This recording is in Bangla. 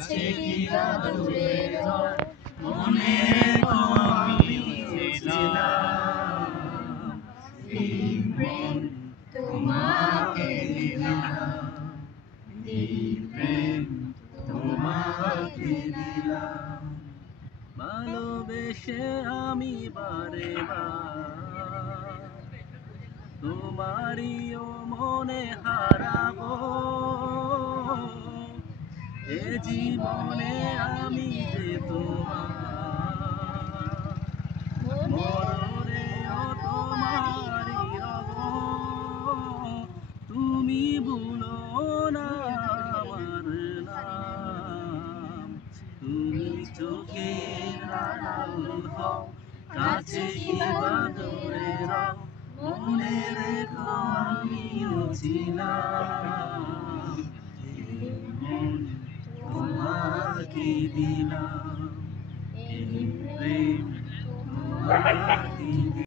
কাছে কিবা দূরে রও, মনে রেখো আমি ছিলাম। এই প্রেম তোমাকে দিলাম, এই প্রেম তোমাকে দিলাম। ভালোবেসে আমি বারে বার তোমারিও মনে হারাবো। এ জীবনে আমি যে তোমার, মরণেও তোমারই রব। তুমি ভুলো না আমার নাম, তুমি চোখের আড়াল হও, কাছে কিবা দূরে রও, মনে রেখো আমিও ছিলাম। এই মন তোমাকে দিলাম, এই প্রেম তোমাকে দিলাম।